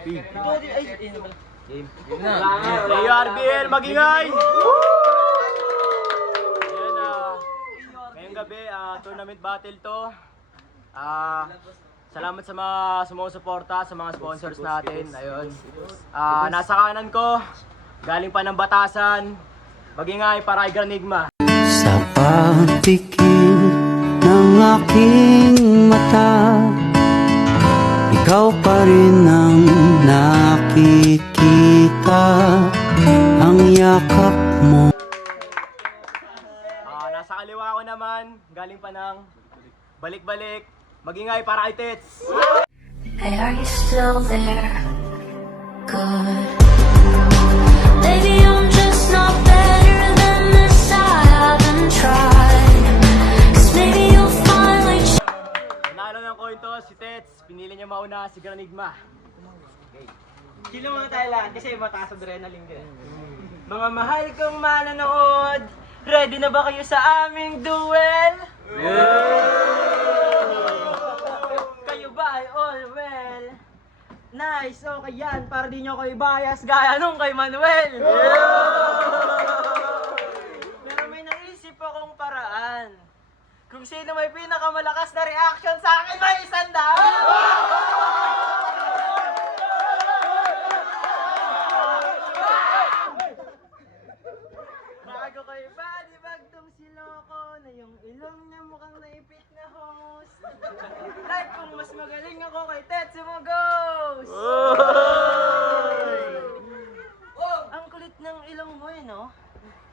Game na. ARBL, magingay! Ayan, ngayong gabi, tournament battle to. Salamat sa mga sumusuporta, sa mga sponsors natin. Ayun. Nasa kanan ko, galing pa ng Batasan, magingay para kay Granigma. Sa pagpikit ng aking mata, ikaw pa rin ang nakikita, ang yakap mo. Nasa kaliwa ko naman, galing pa ng balik-balik, magingay para kay Tets. Hey, are you still there? Good. Maybe I'm just not better than this. I haven't tried. 'Cause maybe you'll finally. Nanalo ng coin toss si Tets, pinili niya mauna si Granigma. Kilo muna tayo lang kasi mataas adrenaline ka. Mga mahal kong manonood, ready na ba kayo sa aming duel? Kayo ba ay all well? Nice, okay yan, para di nyo kayo bias gaya nung kay Manuel. Pero may naisip akong paraan. Kung sino may pinakamalakas na reaction sa akin, may 100! Bago kayo ba, di ba itong si Loco na yung ilong niya mukhang naipit na host? Like kung mas magaling ako kay Tetsumo Ghost! Ang kulit ng ilong mo eh, no?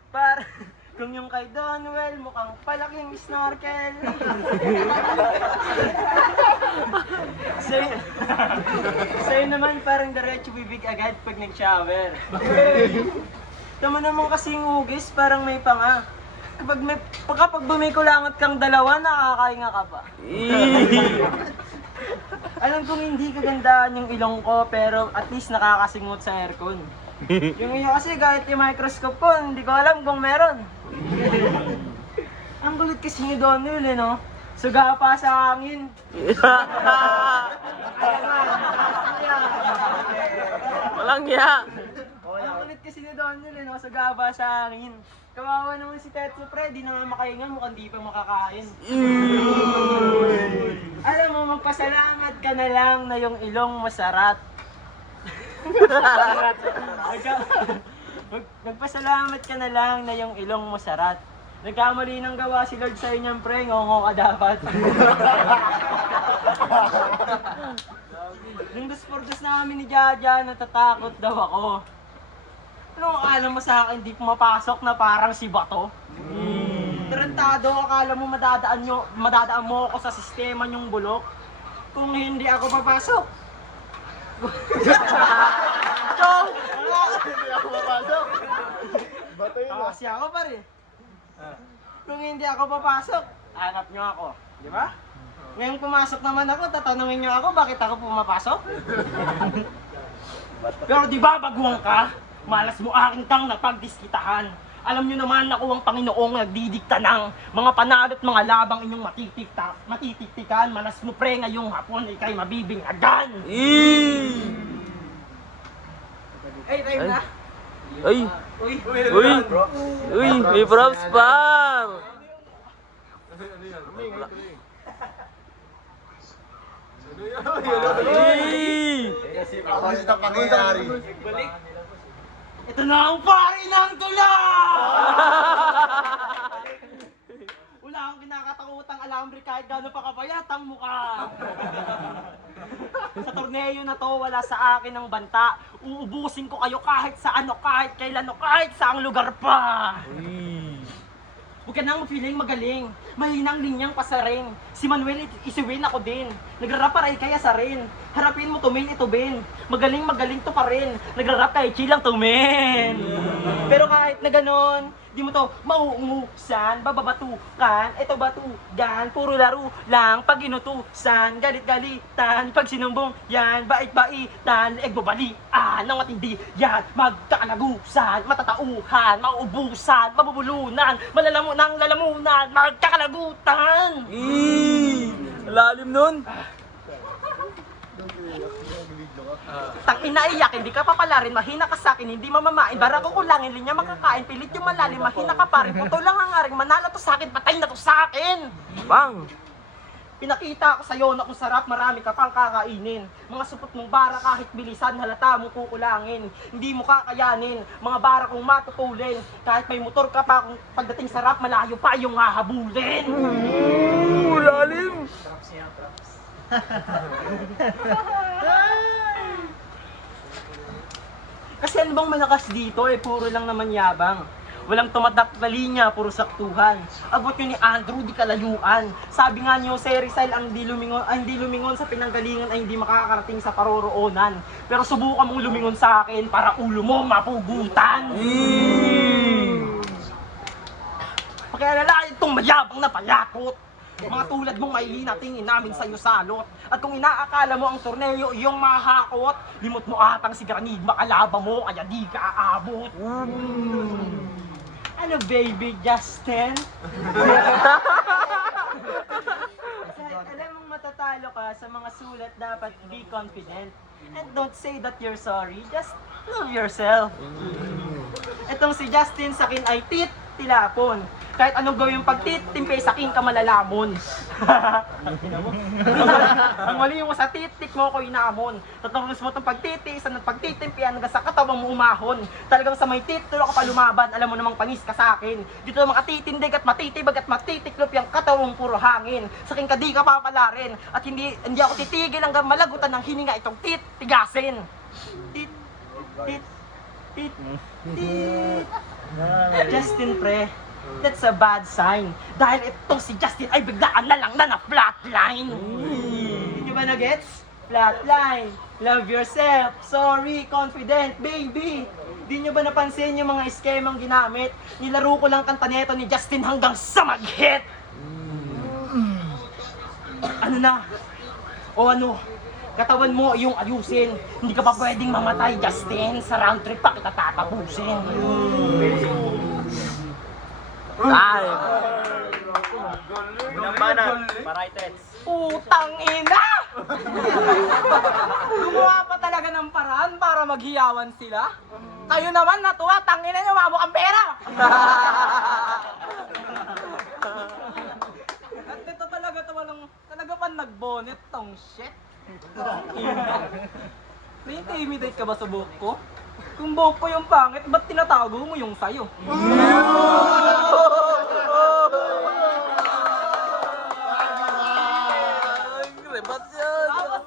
Para kung yung kay Donwell mukhang palaking snorkel. Sa'yo naman parang diretso bibig agad pag nag-shower. Tama naman kasing hugis, parang may panga. Kapag bumikulangot kang dalawa, nakakahinga ka pa. Alam kong hindi kagandaan yung ilong ko, pero at least nakakasingot sa aircon. Yung iyo kasi kahit yung microscope ko, hindi ko alam kung meron. Ang gulit kasi ni Donald eh, no? Suga pa sa hangin. Walang ya! Ang kulit kasi ni Donald eh, no? Sagaba sa hangin. Kawawa naman si Tetsu Pre, di na nga makahinga, mukhang di pa makakain. Alam mo, magpasalamat ka na lang na yung ilong masarat. Magpasalamat ka na lang na yung ilong masarat. Nagkamali ng gawa si Lord sa inyong pre, ngongo ka dapat. Nung dos namin ni Jaja, natatakot daw ako. Anong akala mo sa akin, di pumapasok na parang si Bato? Tarantado, akala mo madadaan mo ako sa sistema niyong bulok? Kung hindi ako papasok. Hindi ako mapasok! Bato yun Kasi ako pa rin. Kung hindi ako papasok, hanap niyo ako. Di ba? Ngayong pumasok naman ako, tatanungin niyo ako bakit ako pumapasok? Pero di ba baguhan ka? Malas mo aking tang na pagdiskitahan. Alam niyo naman na ang Panginoong nagdidikta ng mga panalo at mga labang inyong matitiktikan. Malas mo pre ngayong hapon, ikay mabibingagan. Ay, tayo na. Uy! Uy! Uy! May props pa! Ito na ang pari ng tula! Wala akong kinakatakutang alambre kahit gano'n pa kapayat ang mukha. Sa torneo na to, wala sa akin ang banta. Uubusin ko kayo kahit saan o kahit kailan o kahit saang lugar pa. Huwag ka nang feeling magaling. Mahinang linyang pasaring. Si Manuel isuwin ako din. Nagrarap paray kaya sa rin. Harapin mo tumin itubin. Magaling to pa rin. Nagrarap kay chilang tumin. Pero kahit na ganon, di mo to mauungusan, bababatukan, ito batugan, puro laro lang pag inutusan, galit-galitan, pag sinumbong yan, bait-baitan, egbabalian, ng matindi yan, magkakalagusan, matatauhan, mauubusan, mabubulunan, lalamunan, magkakalagutan! Lalim nun! Tang inaiyak, hindi ka papala rin, mahina ka sa akin, hindi mamamain, bara ko kulangin, linya makakain, pilit yung malalim, mahina ka pa rin, puto lang ang aring, manalo to sa akin, patay na to sa akin! Bang! Pinakita ko sa'yo na kung sarap, marami ka pang kakainin. Mga supot mong bara kahit bilisan, halata mo kukulangin. Hindi mo kakayanin, mga bara kong matutulin. Kahit may motor ka pa, kung pagdating sarap, malayo pa yung hahabulin. Lalim! Kasi ano bang malakas dito puro lang naman yabang. Walang tumatak na linya, puro saktuhan. Abot yun ni Andrew, di kalayuan. Sabi nga niyo, si Rizal ang hindi lumingon sa pinanggalingan ay hindi makakarating sa paroroonan. Pero subukan mong lumingon sa akin para ulo mo mapugutan. Pakialala itong mayabang na palakot. Mga tulad mong mahihina tingin namin sa'yo salot. At kung inaakala mo ang torneo iyong mahakot, limot mo atang si Granigma kalaban mo kaya di ka aabot. Ano baby, Justin? Alam mong matatalo ka sa mga sulat, dapat be confident. And don't say that you're sorry, just love yourself. Etong si Justin sa akin ay tilapon. Kahit anong gawin yung pagtitimpe sa akin ka malalamon. Ang mali mo sa titik mo ko inamon. Tatapos mo itong pagtitiisan at pagtitimpian hanggang sa katawan mo umahon. Talagang sa may titulo ka pa lumaban, alam mo namang panis ka sa akin. Dito makatitindig at matitibag at matitiklop yung katawang puro hangin. Sa akin ka di ka papala rin. At hindi ako titigil hanggang malagutan ng hininga itong tigasin. Tit. Justin pre, that's a bad sign. Dahil itong si Justin ay biglaan na lang na flatline. Hindi ba na-gets? Flatline. Love yourself. Sorry, confident, baby. Di nyo ba napansin yung mga eskemang ginamit? Nilaro ko lang kanta neto ni Justin hanggang sa mag-hit. Ano na? O ano? Katawan mo yung ayusin. Hindi ka pa pwedeng mamatay, Justin. Sa round trip pa kita tatapusin. Ay! Binambanan, paraitrets. Putang ina! Gumawa pa talaga ng paraan para maghiyawan sila. Kayo naman natuwa, tangina nyo, mabuk ang pera! At ito talaga talaga pa nagbonet tong shit. Na-intimidate ka ba sa buhok ko? Kung buhok ko yung pangit, ba't tinatago mo yung sayo? Tapos,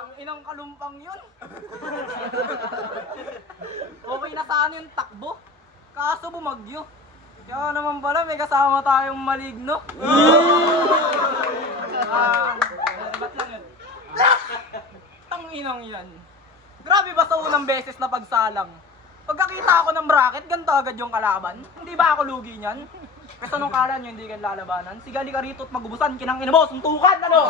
ang inang kalumpang yun. Okay na sana yung takbo. Kaso bumagyo. Kaya naman pala may kasama tayong maligno. Ba't lang yun? Tanginang yan. Grabe ba sa unang beses na pagsalang? Pagkakita ako ng bracket, ganito agad yung kalaban. Hindi ba ako lugi niyan? Kasi nung kala nyo hindi ka lalabanan, sigali ka rito at magubusan, kinang ina mo, suntukan, ano?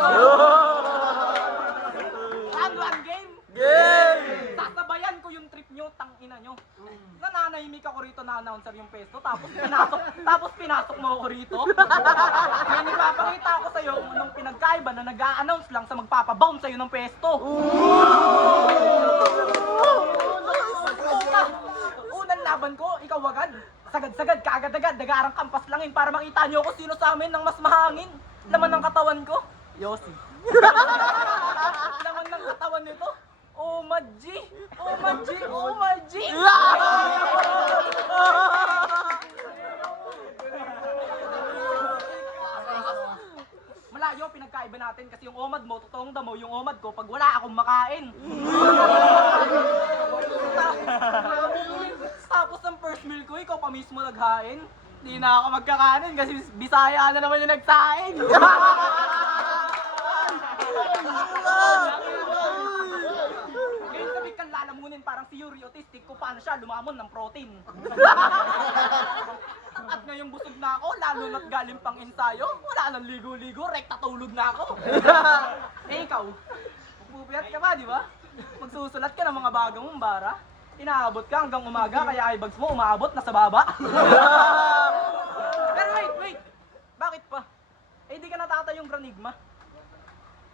One game? Game! Sasabayan ko yung trip nyo, tangina nyo. Nananahimik ako rito na announcer yung pesto, tapos pinasok mo ako rito. May nipapakita ako sa'yo nung pinagkaiba na nag-a-announce lang sa magpapabound sa'yo ng pesto. Unang laban ko, ikaw agad. Sagad-sagad, kaagad-agad, dagarang kampas langin para makita nyo kung sino sa amin ng mas mahangin. Laman ng katawan ko, Yossi. Laman ng katawan nito, oh my G! Oh my G! Oh my G! Malayo pinagkaiba natin kasi yung omad mo, totoong damo yung omad ko pag wala akong makain. Tapos ng first meal ko, ikaw pa mismo naghain. Hindi na ako magkakanin kasi Bisaya na naman yung nagsain. Ngayon sabi kang lalamunin parang si Yuri autistic kung paano siya lumamon ng protein. At ngayong busog na ako, lalo na't galing pang ensayo, wala nang ligo-ligo, rekta tulog na ako. Ikaw, pupuyat ka ba, di ba? Magsusulat ka ng mga bago mong bara. Inaabot ka hanggang umaga, kaya eyebags mo umaabot na sa baba. Pero wait! Bakit pa? Eh di ka natatay yung Granigma.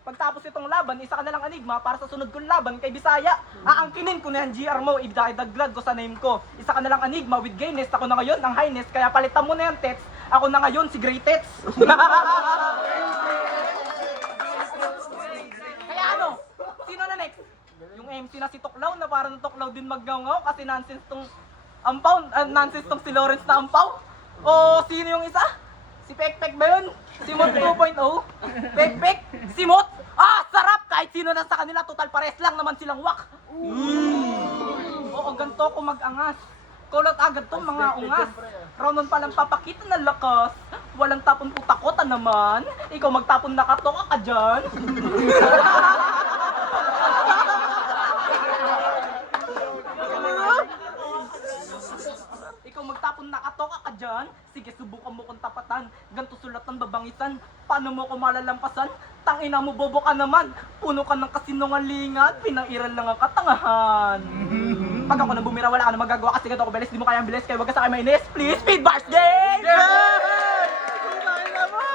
Pagtapos itong laban, isa ka na lang Enigma para sa sunod kong laban kay Bisaya. Aangkinin ko na yan, GR mo, idagdag ko sa name ko. Isa ka na lang Enigma with gayness, ako na ngayon ang highness, kaya palitan mo na yan, Tets. Ako na ngayon si Greatets. Kaya ano, sino na next? Yung MC na si Toklaw na parang Toklaw din magngaw kasi nonsense tong ampaw, nonsense tong si Lawrence na ampaw. O sino yung isa? Si Pekpek ba yun? Simot 2.0? Pekpek? Simot? Ah, sarap! Kahit sino na sa kanila, total pares lang naman silang wak. Oo, ganito ko mag-angas. Kulot agad tong mga ungas. Raunon palang papakita ng lakas. Walang tapon putakota naman. Ikaw magtapon nakatoka ka dyan. Ikaw magtapon nakatoka ka dyan. Sige, subukan mo kong tapatan. Ganto sulat ng babangisan. Paano mo ko malalampasan? Tangina mo, bobo ka naman. Puno ka ng kasinungalingan. Pinairal lang ang katangahan. Pag ako nang bumira, wala ka na magagawa kasi ganito ako bilis. Di mo kayang bilis. Kaya wag ka sa akin mainis. Please, speed bars day! Kumain mo!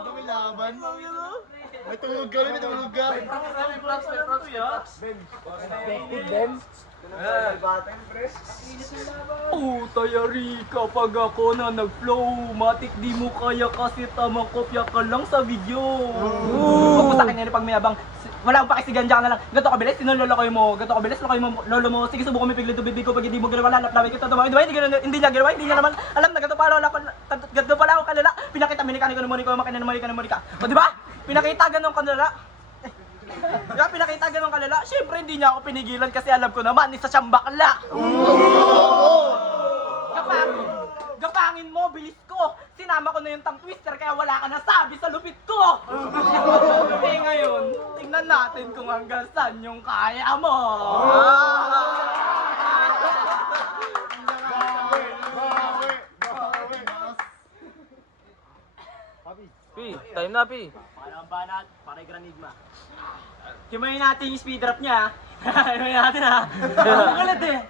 Kami laban. May tulog ka rin, may tulog ka. Puta yari kapag ako na nag-flow, matik di mo kaya kasi tamang kopya ka lang sa video. Huwag mo sa akin yan pag may abang. Wala akong pakisigan dyan ka na lang. Gato ka bilis, sinulolokoy mo. Gato ka bilis, lokoy mo, lolo mo. Sige, subukan mo pigli to bibig ko pag hindi mo ginawa. Lalap-laway kita tumawa. Hindi niya ginawa, hindi niya naman alam na gato pala ako kalala. Pinakita, minikani ko ng Monica, makina ng Monica. O diba? Pinakita ganun kalala. Diba, pinakita ganun kalala. Siyempre, hindi niya ako pinigilan kasi alam ko naman, isa siyang bakla. Gapangin mo, bilis ko. Sinama ko na yung tongue twister kaya wala ka nasabi sa lupit ko. Eh ngayon, tingnan natin kung hanggang saan yung kaya mo. Pi, time na, Pi. Paano ang banat? Para Granigma. Himayin natin yung speed rap niya. Himayin natin ha. Ang kulit eh.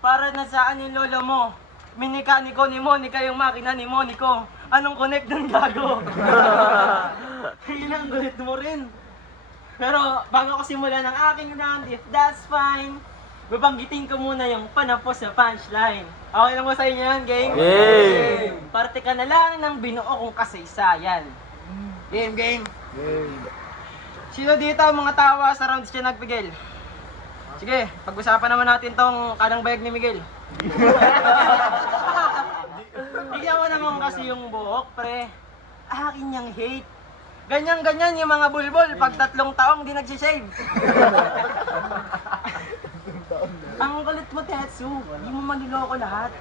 Para nasaan yung lolo mo? Minikaniko ni Monica yung makina ni Monico. Anong connect ng gago? Ilang gulit mo rin. Pero bago ko simulan ng aking round, if that's fine, babanggitin ko muna yung panapos na punchline. Okay lang mo sa inyo yun, game? Game! Parte ka na lang ng binuo kong kasaysayan. Game. Sino dito ang mga tawa sa rounds siya nagpigil? Sige, pag-usapan naman natin tong kanang bayag ni Miguel. Tignan mo naman kasi yung buhok, pre. Akin niyang hate. Ganyan-ganyan yung mga bulbol pag 3 taong di nagsishave. Ang kulit mo, Tetsu. Di mo maniloko lahat.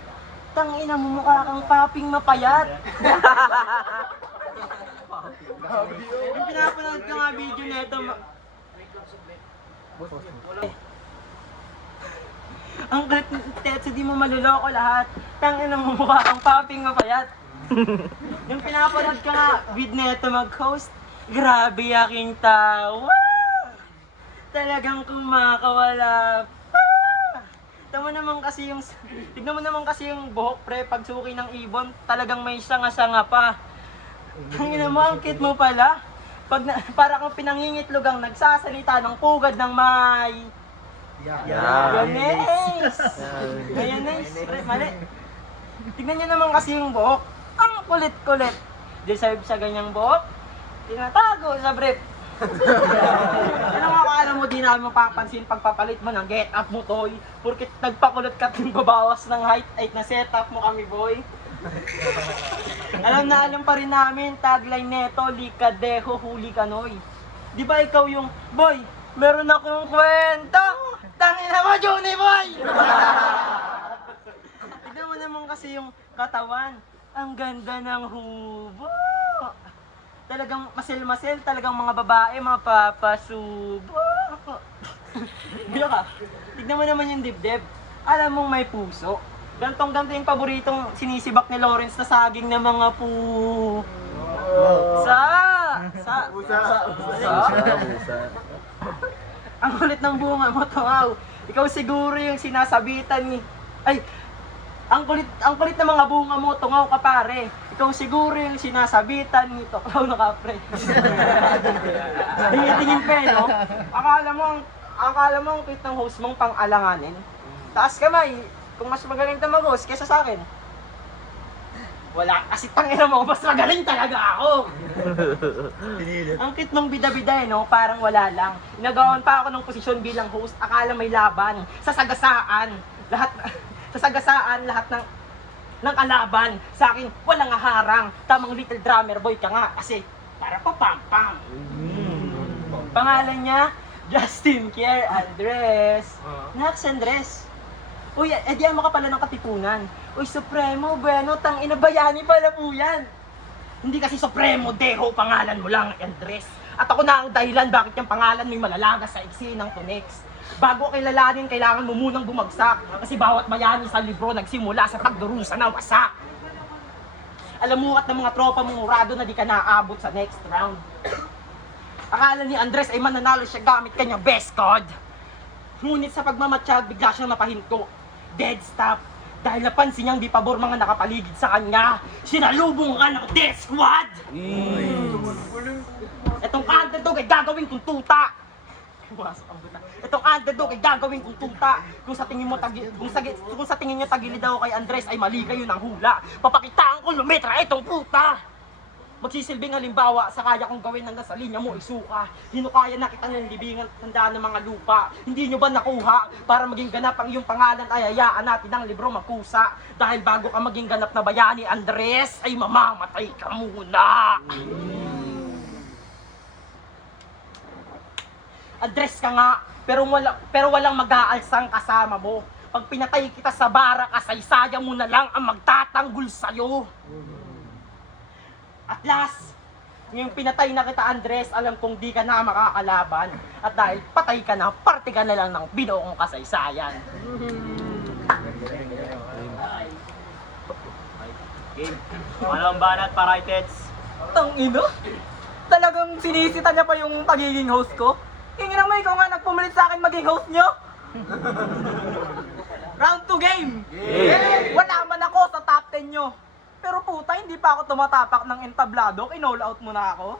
Tangina mo, mukha kang paping mapayat. Yung pinapanood ko nga video na ito, ang kulit mo, Tetsu, di mo maniloko lahat. Tangina mo, mukha kang paping mapayat. Yung pinapanood ko nga video na ito mag-host, grabe aking tawa. Talagang kumakawala pa. Tignan mo naman kasi yung buhok, pre, pag suki ng ibon, talagang may sanga-sanga pa. Tangina mo, ang cute mo pala. Para kang pinangingitlog ang nagsasalita ng pugad ng may... Mayonnaise! Mayonnaise, pre, mali. Tignan nyo naman kasi yung buhok. Ang kulit-kulit. Deserve sa ganyang buhok. Tinatago sa brief. Ano nga akala mo di namin mapapansin pagpapalit mo ng get up mo, toy? Porkit nagpakulot ka at babawas ng height ay na set up mo kami, boy. Alam na alam pa rin namin, tagline neto, likadeho, huli kanoy. Di ba ikaw yung, boy, meron akong kwento. Tangina mo, Johnny boy! Tignan mo naman kasi yung katawan. Ang ganda ng hubo. Talagang masel-masel, talagang mga babae, mga papasubo. Bila ka, tignan mo naman yung dibdib. Alam mong may puso. Gantong-ganto yung paboritong sinisibak ni Lawrence na saging ng mga Ang kulit ng bunga mo, Tungaw. Ikaw siguro yung sinasabitan ni... Ay, Ang kulit ng mga bunga mo, tungaw ka pare. Ikaw siguro yung sinasabitan nito. Klaw na ka, pre. Tingin-tingin pa, no? Akala mo ang cute ng host mong pang-alanganin. Taas kamay, kung mas magaling ka mag-host kesa sa akin. Wala, kasi tangina mo, mas magaling talaga ako. Ang cute mong bida-bida, no? Parang wala lang. Inagawan pa ako ng posisyon bilang host, akala may laban. Sa sagasaan, lahat ng kalaban. Sa akin, walang harang. Tamang little drummer boy ka nga. Kasi, para pa pam-pam. Pangalan niya, Justin Kier Andres. Nax Andres. Uy, di ama ka pala ng Katipunan. Uy, Supremo, bueno, tangina bayani pala po yan. Hindi kasi Supremo, Deho, pangalan mo lang, Andres. At ako na ang dahilan bakit yung pangalan may malalaga sa iksi ng Tunex. Bago kilalanin, kailangan mo munang bumagsak. Kasi bawat bayani sa libro nagsimula sa pagdurusa na wasak. Alam mo at ng mga tropa mong urado na di ka naaabot sa next round. Akala ni Andres ay mananalo siya gamit kanyang best card. Ngunit sa pagmamatsyag, bigla siyang napahinto. Dead stop. Dahil napansin niyang di pabor mga nakapaligid sa kanya. Sinalubong ka ng Death Squad! Itong underdog ay gagawin kong tuta. Itong underdog ay gagawin kong tuta. Kung sa tingin niyo tagilid ako kay Andres ay mali kayo ng hula. Papakitaan ko lumetra itong puta. Magsisilbing halimbawa sa kaya kong gawin hanggang sa linya mo isuka. Hinukaya na kita ng libingan tandaan ng mga lupa. Hindi nyo ba nakuha? Para maging ganap ang iyong pangalan ay hayaan natin ang libro magkusa. Dahil bago ka maging ganap na bayani, Andres, ay mamamatay ka muna. Andres ka nga, pero walang mag-aalsang kasama mo. Pag pinatay kita sa bara, kasaysaya mo na lang ang magtatanggol sa'yo. At last, yung pinatay na kita, Andres, alam kong di ka na makakalaban. At dahil patay ka na, parte ka na lang ng binoong kasaysayan. Game. Walang banat para Tets. Tangina? Talagang sinisita niya pa yung pagiging host ko? Tingin mo ikaw nga nagpumilit sa akin maging host nyo? Round 2 game! Wala man ako sa top 10 nyo. Pero puta, hindi pa ako tumatapak ng entablado, kinall out mo na ako.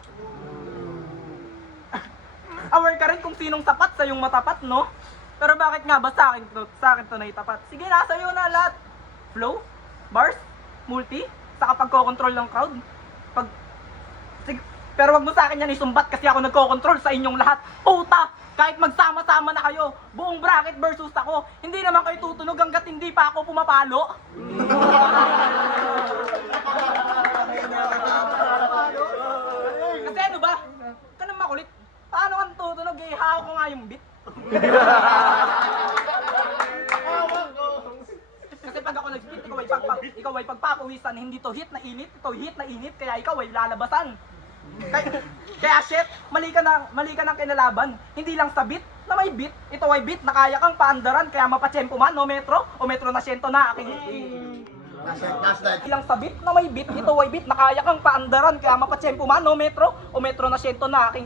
Aware ka rin kung sinong tapat sa yung matapat, no? Pero bakit nga ba sa akin to na itapat? Sige, nasa iyo na lahat. Flow, bars, multi, sa pagkocontrol ng crowd. Sige, pero wag mo sa akin yan isumbat kasi ako nagko-control sa inyong lahat. Puta! Kahit magsama-sama na kayo, buong bracket versus ako, hindi naman kayo tutunog hanggat hindi pa ako pumapalo. Kasi ano ba? Ka nang makulit. Paano kang tutunog? Ihawak ko nga yung beat. Kasi pag ako nag-split, ikaw ay pagpapawisan, hindi to hit na init, ito hit na init, kaya ikaw ay lalabasan. Kaya shit, mali ka ng kinalaban. Hindi lang sa beat na may beat, ito ay beat na kaya kang paandaran, kaya mapatsyempo man, o metro na syento na aking ilang sabit na may beat, ito ay beat na kaya kang paandaran, kaya mapatsyempo man, o metro na syento na aking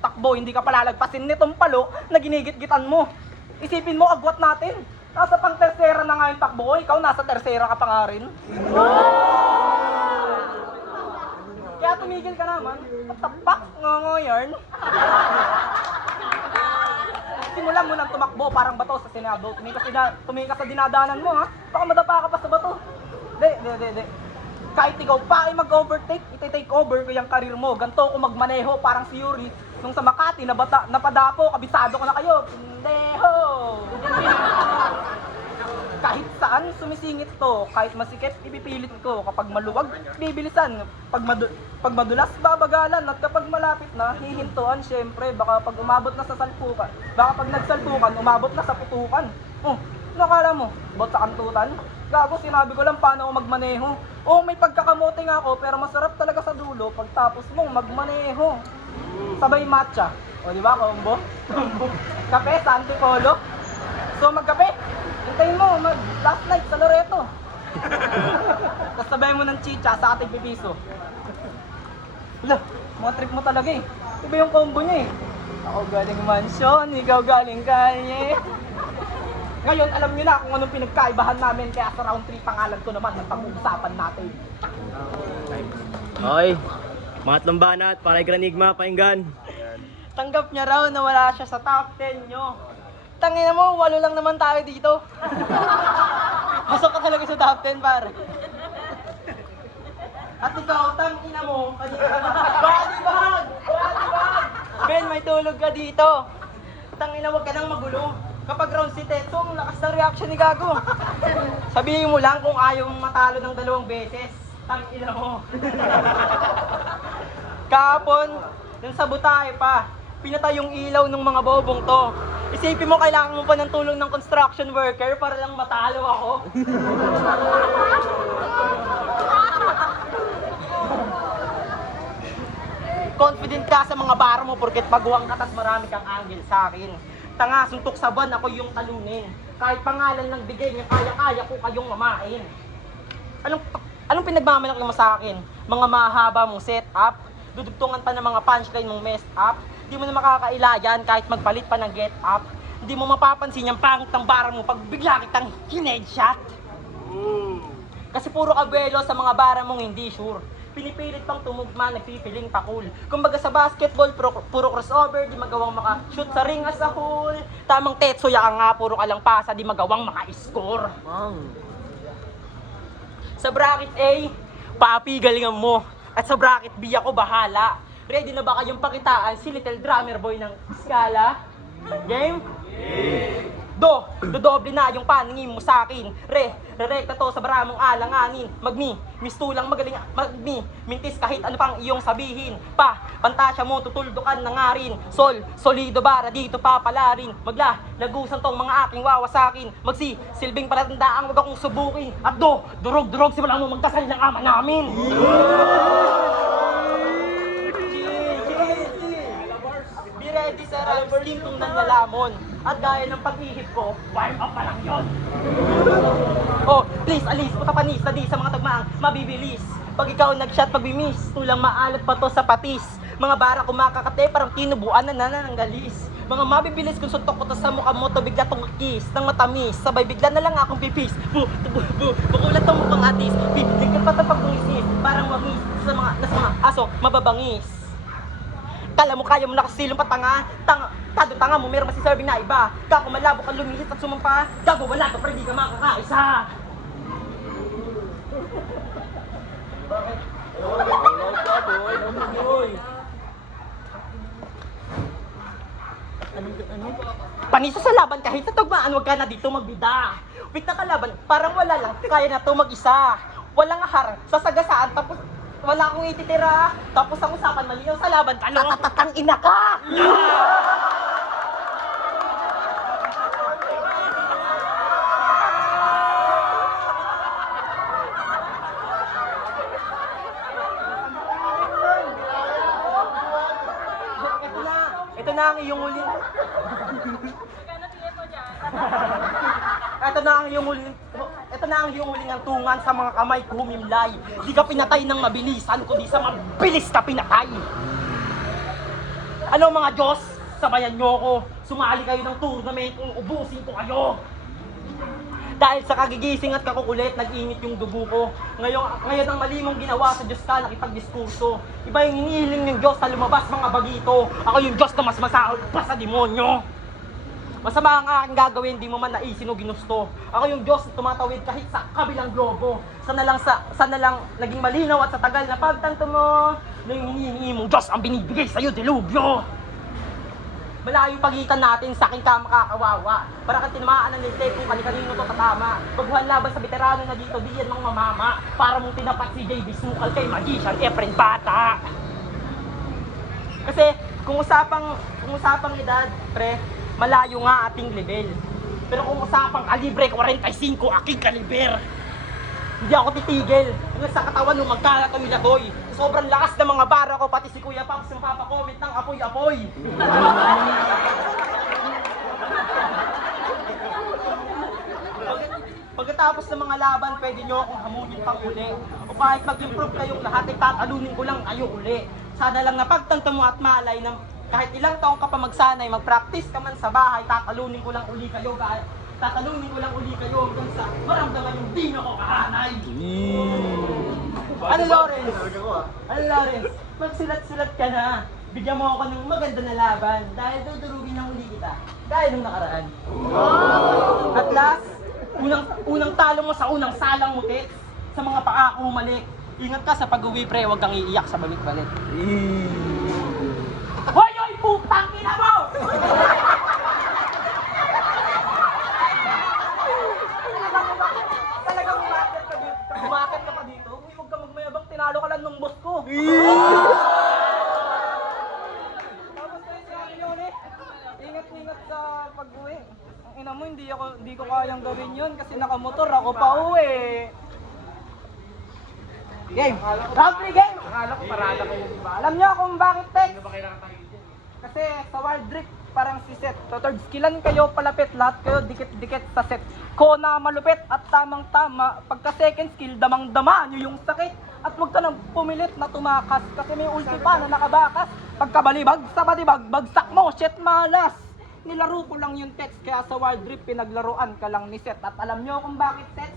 takbo. Hindi ka palalagpasin nitong palo na ginigit-gitan mo. Isipin mo, agwat natin. Nasa pang tersera na nga yung takbo ko, ikaw nasa tersera ka pa nga rin. Kaya tumigil ka naman, tapak ngongoyarn. Simulan mo nang tumakbo parang bato sa Senado. Tumingin ka sa dinadanan mo, ha? Baka madapa ka pa sa bato. Di. Kahit ikaw pa ay mag-overtake, iti-take over ko yung karir mo. Ganto ko magmaneho parang si Yuri. Nung sa Makati, napadapo, kabisado ko na kayo. Pendeho! Kahit saan sumisingit to, kahit masikip, ipipilit ko. Kapag maluwag, bibilisan. Pag madulas, babagalan. At kapag malapit na, hihintuan, syempre. Baka pag umabot na sa salpukan. Baka pag nagsalpukan, umabot na sa putukan. Nakala mo, bot sa kantutan? Gago, sinabi ko lang paano ako magmaneho. May pagkakamote nga ako, pero masarap talaga sa dulo pagtapos mong magmaneho. Sabay matcha. O di ba, combo? Kape sa antipolo. So magkape. Hintayin mo, last night sa Loreto. Tapos sabay mo ng chicha sa ating pipiso. Wala, mga trip mo talaga eh. Iba yung combo niya eh. Ako galing mansion, ikaw galing kalye. Ngayon, alam nyo na kung anong pinagkaibahan namin, kaya sa round 3 pangalan ko naman ang pag-uusapan natin. Okay. Mga tatlong banat, para kay Granigma, painggan. Tanggap niya raw na wala siya sa top 10 nyo. Tangina mo, 8 lang naman tayo dito. Pasok ka talaga sa top 10, pare. At ikaw, tangina mo, kanina ka na. Body bag! Body bag! Ben, may tulog ka dito. Tangina, wag ka nang magulo. Kapag round si Tetsu, ang lakas ng reaction ni Gago. Sabihin mo lang kung ayaw mong matalo ng 2 beses. Tangina mo. Kahapon, yung sa butahe pa, pinatay yung ilaw ng mga bobong to. Isipin mo, kailangan mo pa ng tulong ng construction worker para lang matalo ako. Confident ka sa mga bara mo porket baguhang ka tas marami kang angle sa akin. Tanga, suntok sa buwan, ako yung talunin. Kahit pangalan ng bigay niya, kaya-kaya ko kayong mamain. Anong pinagmamalaki mo sa akin? Mga mahaba mong setup, dudugtungan pa ng mga punchline mong messed up, di mo na makakailayan kahit magpalit pa ng get up. Hindi mo mapapansin yung pangit ng bara mo pag bigla kitang hinedshot. Kasi puro kabuelo sa mga bara mong hindi sure. Pinipilit pang tumugma, nagpipiling pa cool. Kumbaga sa basketball, puro crossover, di magawang maka-shoot sa ring as a whole. Tamang Tetsuya ka nga, puro ka lang pasa, di magawang maka-score. Sa bracket A, papi, galingan mo. At sa bracket B, ako bahala. Ready na ba kayong pakitaan si Little Drummer Boy ng Scala? Game? Dodoble na yung paningin mo sa akin. Rerekta to sa baramong alanganin. Mistulang magaling, mintis kahit ano pang iyong sabihin. Pantasya mo, tutuldukan na nga rin. Solido bara dito papalarin. Lagusan tong mga aking wawasakin. Silbing palatandaan, wag akong subukin. At durog, simulan mo magdasal ng ama namin. Be ready sa rhymes team kung nanlalamon. At gaya ng pag-ihip ko, warm up pa lang yun. Oh, please, alis, putapanis, tadi sa mga tagmaang mabibilis. Pag ikaw nag-shot, pag-miss, tulang maalat pa to sa patis. Mga bara kumakakate, parang tinubuan na nananggalis. Mga mabibilis kung suntok ko to sa mukha mo, to bigla tong kiss ng matamis. Sabay bigla na lang akong pipis. Makulat tong mukhang atis. Bigla pa ito pag-tungisnis, parang wangis sa mga aso, mababangis. Kala mo kaya mo nakasilong patanga, tanga mo, meron masiserving na iba. Kako malabo ka lumisit at sumampa, gago wala ka pero di ka makakaisa. Panisa sa laban kahit sa tugmaan, wag ka na dito magbida. Wait na kalaban, parang wala lang, kaya na to mag-isa. Walang harang, sasagasaan, tapos wala akong ititira. Tapos ang usapan, malinaw sa laban, tatatang ina ka! Ito na ang iyong huling... Ito na ang iyong huling tungan sa mga kamay ko humimlay. Di ka pinatay ng mabilisan, kundi sa mabilis ka pinatay. Ano mga Diyos? Sabayan niyo ako. Sumali kayo ng tournament kung ubusin ko kayo. Dahil sa kagigising at kakukulit, nag-init yung dugo ko. Ngayon ang mali mong ginawa sa Diyos ka, nakipagdiskurso. Iba yung hinihiling ng Diyos na lumabas mga bagito. Ako yung Diyos na mas masahol pa sa demonyo. Masama ang aking gagawin, di mo man naisin o ginusto. Ako yung Diyos na tumatawid kahit sa kabilang globo. Sana lang naging malinaw at sa tagal na pagtanto mo na yung hinihingi mong Diyos ang binibigay sa'yo, dilubyo. Malayo pagitan natin sa aking kamakakawawa. Para kang tinamaan ng lintik kung kani-kanino to tatama. Baguhan laban sa veterano na dito, di yan mga mamama. Para mong tinapat si JB Sukal kay Magician Efren Bata. Kasi kung usapang edad, pre, malayo nga ating level. Pero kung usapang kalibre, 45 aking kaliber. Hindi ako titigil. Hanggang sa katawan nung magkalat ang ilagoy. Sobrang lakas ng mga bara ko, pati si Kuya Paps yung papakomment ng apoy-apoy. Pagkatapos ng mga laban, pwede nyo akong hamunin pang uli. O kahit mag-improve kayong lahat, ay tatalunin ko lang kayo uli. Sana lang napagtanto mo at malay na kahit ilang taong ka pa magsanay, mag-practice ka man sa bahay, tatalunin ko lang uli kayo Tatanungin ko lang uli kayo hanggang sa maramdaman yung di na ko kahanay. Ano Lawrence? Ano Lawrence? Magsulat-sulat ka na. Bigyan mo ako ng maganda na laban dahil dudurugin ng uli kita. Dahil nung nakaraan. At last, unang talo mo sa unang salang mo, Tets. Sa mga pangako mo malik. Ingat ka sa pag-uwi, pre. Huwag kang iiyak sa balik-balik. Hoy, hoy! Putang ina mo! Talagang umakit ka dito. Umakit ka pa dito. Huwag ka magmayabang. Tinalo ka lang nung boss ko. Tapos kayo si Ate Leone, ingat-ingat sa pag-uwi. Ang ina mo, hindi ko kayang gawin yun kasi nakamotor ako pa uwi. Game! Round 3 game! Akala ko parada kayo, di ba? Alam niyo kung bakit, Tex? Kasi sa wild drift, parang si Seth. So third skillan kayo, palapit, lahat kayo, dikit-dikit sa Seth. Kona malupit at tamang-tama. Pagka second skill, damang-dama nyo yung sakit. At huwag ka nang pumilit na tumakas kasi may ulti pa na nakabakas. Pagkabalibag sa batibag, bagsak mo, shit malas. Nilaro ko lang yung Tex, kaya sa wild drift, pinaglaruan ka lang ni Seth. At alam nyo kung bakit, Tex?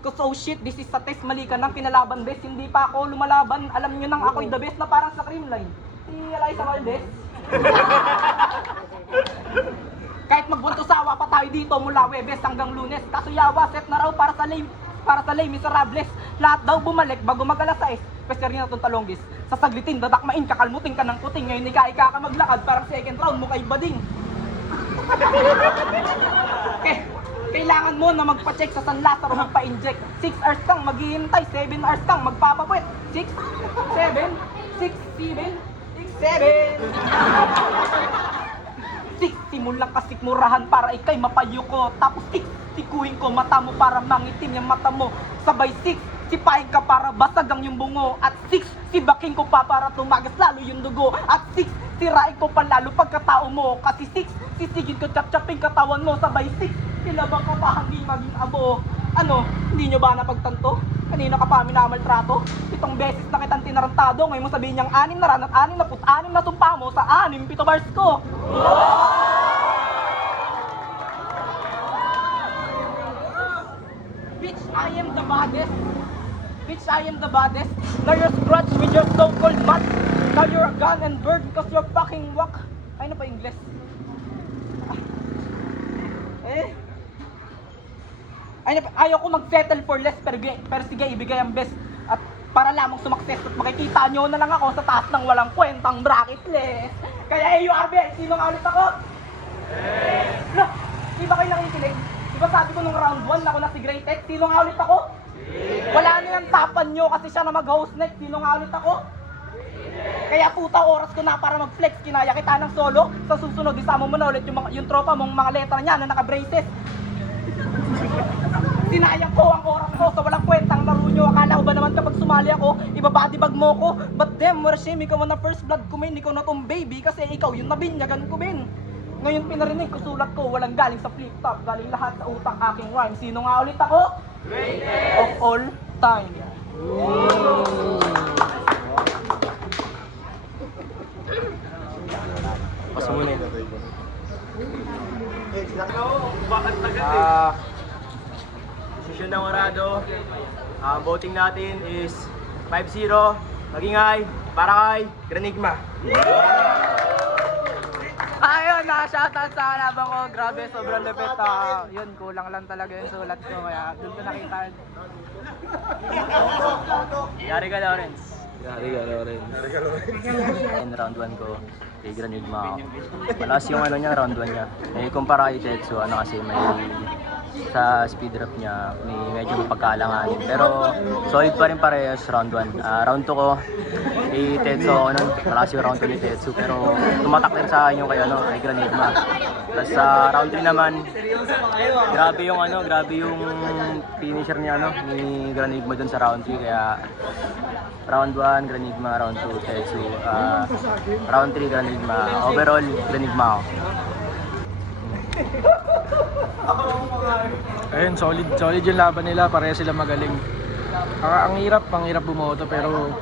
Cause oh shit, this is a test, mali ka ng kinalaban best. Hindi pa ako lumalaban, alam nyo nang ako'y the best na parang sa creamline. Si Eliza Valdez. Kahit magbuntosawa pa tayo dito mula Webes hanggang Lunes. Kaso yawa, set na raw para sa lame, miserables. Lahat daw bumalik bago mag-alas 6. Pwester niya na itong talonggis. Sasaglitin, dadakmain, kakalmutin ka ng kuting. Ngayon ika ka maglakad, parang second round mo kay Bading. Okay. Kailangan mo na magpa-check sa San Lazaro, magpa-inject. 6 hours kang maghihintay, 7 hours kang magpapapuwet. 6, 7, 6, 7, 6, 7. 6, simulang kasikmurahan para ikay mapayuko. Tapos 6, sikuhin ko mata mo para mangitim yung mata mo. Sabay 6, sipahin ka para basag ang yung bungo. At 6, sibaking ko pa para tumagas lalo yung dugo. At 6, sirain ko pa lalo pagkatao mo. Kasi 6, sisigin ko chap-chaping katawan mo. Sabay 6, silabang ko pa hanggang maging abo. Ano, hindi nyo ba napagtanto? Kanina ka pa minamaltrato? 7 beses na kitang tinarantado. Ngayon mo sabihin niyang 6 na ran at 6 na put-6 na tumpa mo sa 6 pito bars ko. Bitch, I am the baddest. Bitch, I am the baddest. Now you're scratch with your so-called mat. Now you're a gun and bird because you're fucking whack. Ay, ano pa English? Ayaw ko mag-settle for less pero sige, ibigay ang best. At para lamang sumakses at makikita nyo na lang ako sa taas ng walang kwentang bracketless. Kaya AURB, sino nga ulit ako? No, di ba kayo nakikinig? Di ba sabi ko nung round 1 ako na si Great X, sino nga ulit ako? Wala na yung tapan nyo kasi siya na mag-host next, sino nga ulit ako? Kaya puta oras ko na para mag-flex, kinaya kita ng solo. Sa susunod, isama mo na ulit yung tropa mong mga letra niya na naka-braces. Sinayang ko ang oras ko sa walang kwentang laro nyo. Akala ko ba naman kapag sumali ako, ibabadibag mo ko? But damn, Warshim, ikaw na first blood ko, min. Ikaw na tong baby kasi ikaw yung nabinyagan ko, min. Ngayon pinarinig ko sulat ko, walang galing sa flip top, galing lahat sa utak aking rhyme. Sino nga ulit ako? Greatest of all time. Pasunin. Desisyon ng Orado. Ang voting natin is 5-0. Magingay, para kay Granigma. Ayun, shoutout sa kalaban ko. Grabe, sobrang lupit. Yun, kulang lang talaga yung sulat ko. Kaya doon ko nakita. Yari ka, Lawrence. Yari ka, Loren. In round 1 ko, kay Granigma ako. Malakas yung ano niya, round 1 niya. May kumpara kay Tetsu, ano kasi may sa speed drop niya, may medyo pagkalanganin. Pero solid pa rin parehas round 1. Round 2 ko, kay Tetsu ako nun. Malakas yung round 2 ni Tetsu. Pero tumatak din sa akin yung kay Granigma. Tapos sa round 3 naman, grabe yung finisher niya ni Granigma dun sa round 3. Kaya round 1, Granigma, round 2, Tetsu. Round 3, Granigma. Overall, Granigma ako. Ayun, solid yung laban nila, pareha sila magaling. Ang hirap bumoto pero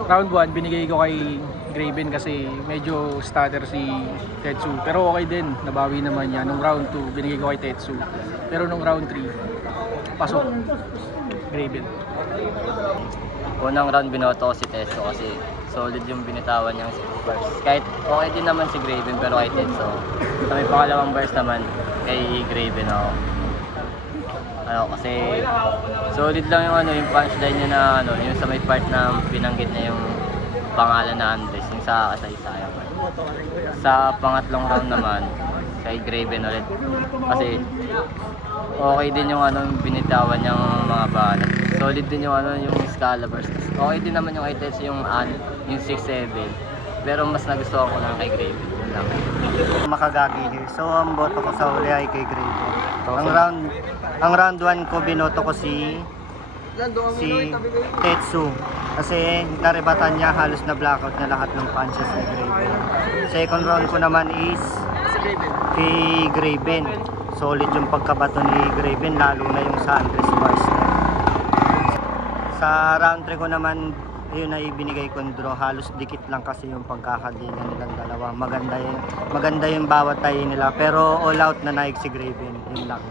round 1 binigay ko kay Graven kasi medyo stutter si Tetsu. Pero okay din, nabawi naman niya. Nung round 2 binigay ko kay Tetsu. Pero nung round 3 pasok Graven. Unang round binoto ko si Tetsu kasi solid yung binitawan niyang verse. Kahit okay din naman si Graven pero kay Tetsu. Sa may pangalawang verse naman kay Graven ako. Kasi solid lang yung yung punchline niya na yung sa may part na binanggit niya yung pangalan na Andres, yung sa kasaysayan. Sa pangatlong round naman kay Graven ulit. Kasi okay din yung binitawan niyang mga balat. Solid din yung yung Excalibur. Okay din naman yung kay Tetsu yung 6-7. Pero mas nagustuhan ko lang kay Graven. Yun lang. Makagagi here. So ang boto ko sa uli ay kay Graven. Ang round 1 ko binoto ko si Tetsu. Kasi narebatan niya, halos na blackout na lahat ng punches ni Graven. Second round ko naman is kay Graven. Solid yung pagkabato ni Graven, lalo na yung sa Andres bars. Sa round 3 ko naman, yun ay binigay kong draw. Halos dikit lang kasi yung pagkakadingan nilang dalawa. Maganda yung bawat tayo nila. Pero all out na naig si Graven. Yun lang.